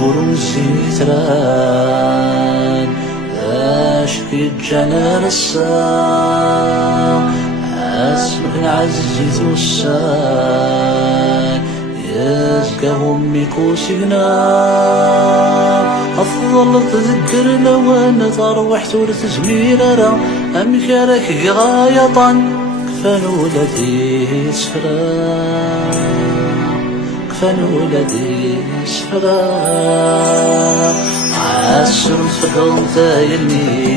كورون زيتران اشكي جانا الساعة اسمك نعزز توسان يزكى امي كوسينا افضل تذكرنا وانا تروحت ولا تزميرنا امك راك غاية كفان ولادي سفرا كفان ولادي سفرا عسر تفكرت تايلني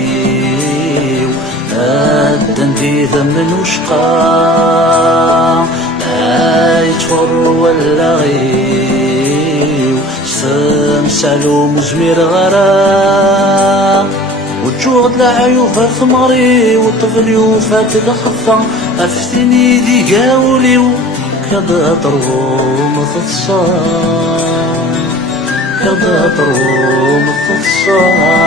أدنتي ذمن وشقا لا يتفر ولا غيو سمسالو مزمير غرام وتجوغ العيو في ثمري والطفل يوفات الخفة أفتني دي قاوليو كذا طروم تتصال كذا طروم تتصال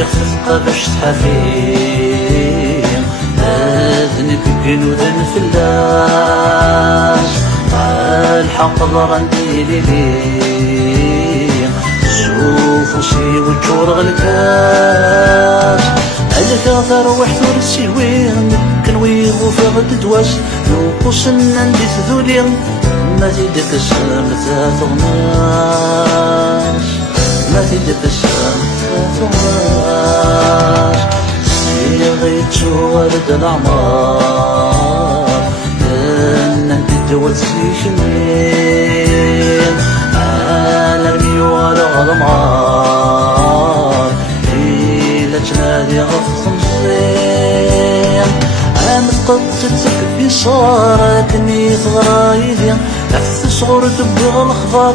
يخفق باش تحافين اذنك جنودا في اللاش الحق ضرنتي ليلين شوف وشي وجور غلكاش عليك ثروح ثرسي وين كنوي وفي غد دواس نوقص ندي ذولي ما زيدك السلام تغناش ما زيدك السلام تغناش صيغيت ورد الأعمار كنا ندور سيخنين على الميوال غضمار إلا تنادي غفصم زين عامل قدتك في صارتني ثغرايدي أحس صغور تبغى الأخبار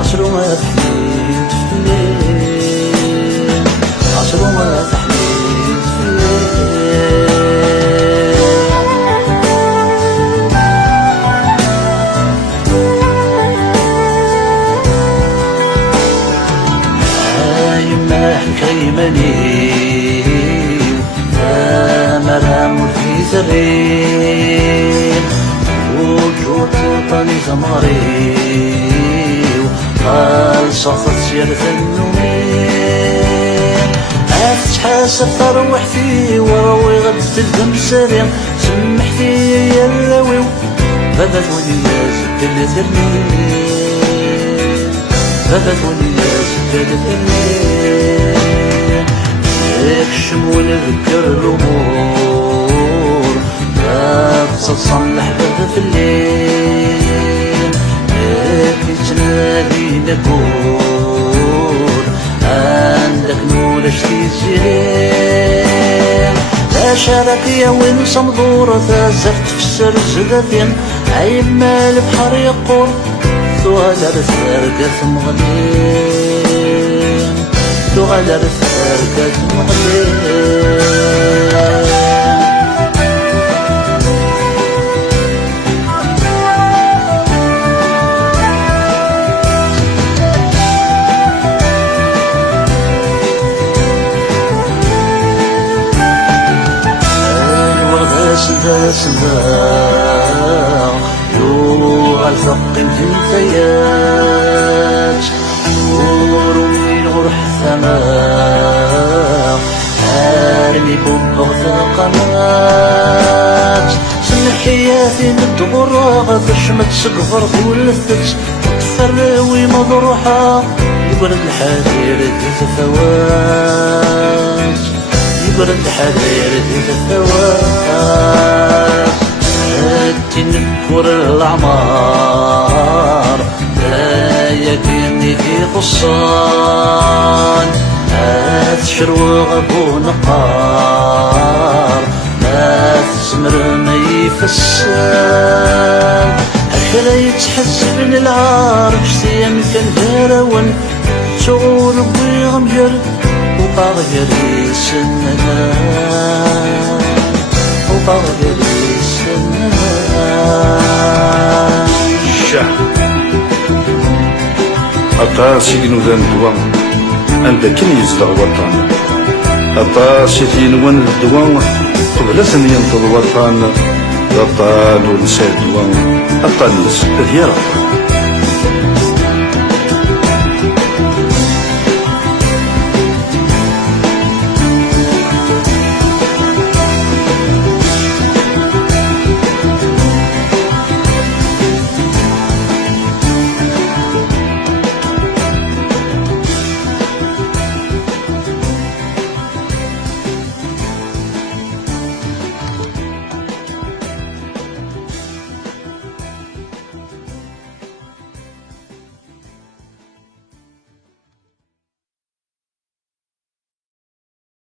عشرو ما تحليت في الليل عشرو ما تحليت في الليل يما حكيمني مرام في زرين وجود طني زماري قال صفت سيرة النومين أفتحاسب تروح فيه وراوي غد تلزم سريع سمحتي يا الراوي بدت ولياز كل ترمين بدت ولياز كل ترمين يكشم ونذكر الأمور لا تصلح بها في الليل يكي تنادي نقول عندك نور اشتي زين لا شارك يا وين صمدورة زفت في السرزلتين عيب مال بحر يقول ثوالر الثارقة مغنين ثوالر الثارقة مغنين سندا يوغ الفق الجنتيات ورمي الغرح ثماء هارمي بوبغ ثقمات سن حياتي ندغر غفش ما تسقفر ولثت وتفروي مضروحة يبرد الحرير ذي ثوات يبرد الحرير ذي ثوات تنكر الأعمار لا يكني في قصان أتشر وغبو نقار ما تزمر ما يفسان الحلا يتحسب للعار بشتي يمكن هيرون شعور بيغمجر وطاغير يسننا وطاغير يسننا أطاس ينوذان الدوا عندك كن يزدغ وطن أطاس ينوان الدوا قبل ثنيا الوطن لطال ونسى الدوا أطانيس ديال